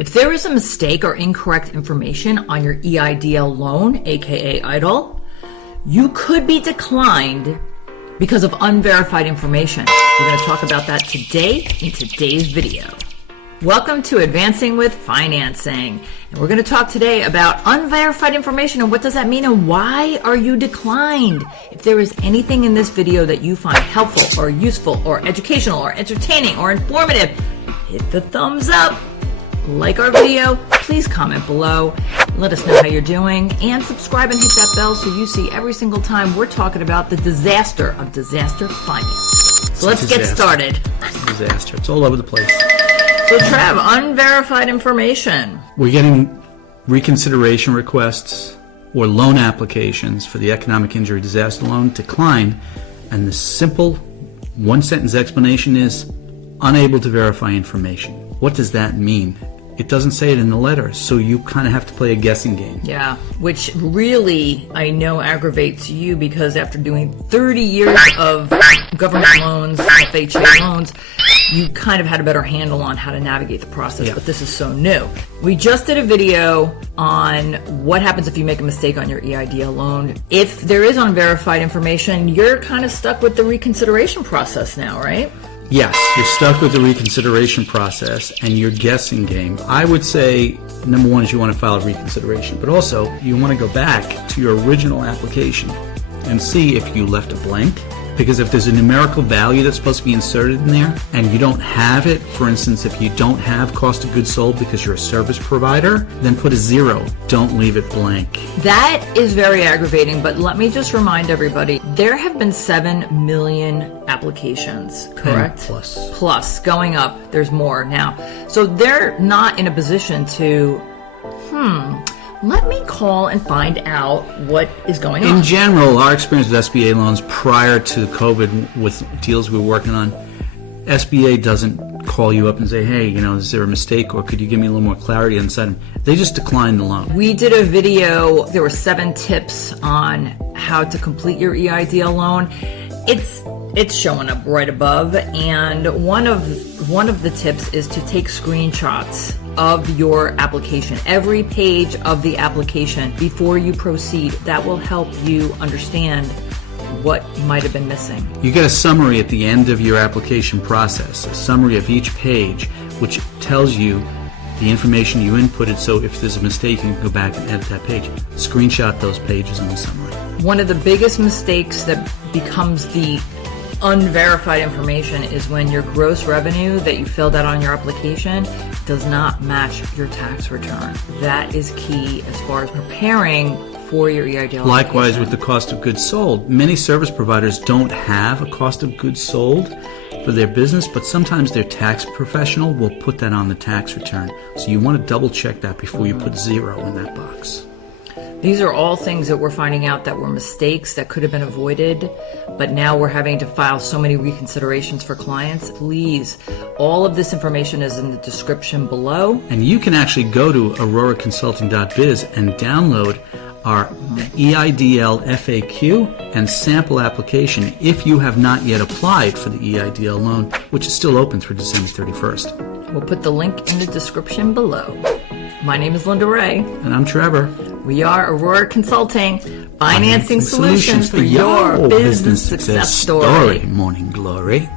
If there is a mistake or incorrect information on your EIDL loan, aka EIDL, you could be declined because of unverified information. We're going to talk about that today in today's video. Welcome to Advancing with Financing. And we're going to talk today about unverified information and what does that mean and why are you declined? If there is anything in this video that you find helpful or useful or educational or entertaining or informative, hit the thumbs up. Like our video, please comment below, let us know how you're doing, and subscribe and hit that bell so you see every single time we're talking about the disaster of disaster finance. So let's get started. It's a disaster. It's all over the place. So Trav, unverified information. We're getting reconsideration requests or loan applications for the economic injury disaster loan declined, and the simple one-sentence explanation is unable to verify information. What does that mean? It doesn't say it in the letter, so you kind of have to play a guessing game. Yeah, which really, I know, aggravates you because after doing 30 years of government loans, FHA loans, you kind of had a better handle on how to navigate the process, Yeah. But this is so new. We just did a video on what happens if you make a mistake on your EIDL loan. If there is unverified information, you're kind of stuck with the reconsideration process now, right? Yes, you're stuck with the reconsideration process and your guessing game. I would say, number one is you want to file a reconsideration, but also you want to go back to your original application and see if you left a blank. Because if there's a numerical value that's supposed to be inserted in there and you don't have it, for instance, if you don't have cost of goods sold because you're a service provider, then put a 0. Don't leave it blank. That is very aggravating, but let me just remind everybody, there have been 7 million applications, correct? And Plus, going up, there's more now. So they're not in a position to, let me call and find out what is going on. In general, our experience with SBA loans prior to COVID with deals we were working on, SBA doesn't call you up and say, hey, is there a mistake or could you give me a little more clarity on the side? They just decline the loan. We did a video, there were 7 tips on how to complete your EIDL loan. It's showing up right above, and one of the tips is to take screenshots of your application, every page of the application before you proceed. That will help you understand what might have been missing. You get a summary at the end of your application process, a summary of each page, which tells you the information you inputted, so if there's a mistake, you can go back and edit that page. Screenshot those pages in the summary. One of the biggest mistakes that becomes the unverified information is when your gross revenue that you filled out on your application does not match your tax return. That is key as far as preparing for your EIDL. Likewise with the cost of goods sold. Many service providers don't have a cost of goods sold for their business, but sometimes their tax professional will put that on the tax return. So you want to double check that before you put 0 in that box. These are all things that we're finding out that were mistakes that could have been avoided, but now we're having to file so many reconsiderations for clients. Please, all of this information is in the description below. And you can actually go to auroraconsulting.biz and download our EIDL FAQ and sample application if you have not yet applied for the EIDL loan, which is still open through December 31st. We'll put the link in the description below. My name is Linda Ray. And I'm Trevor. We are Aurora Consulting, financing solutions for your business success story. Morning Glory.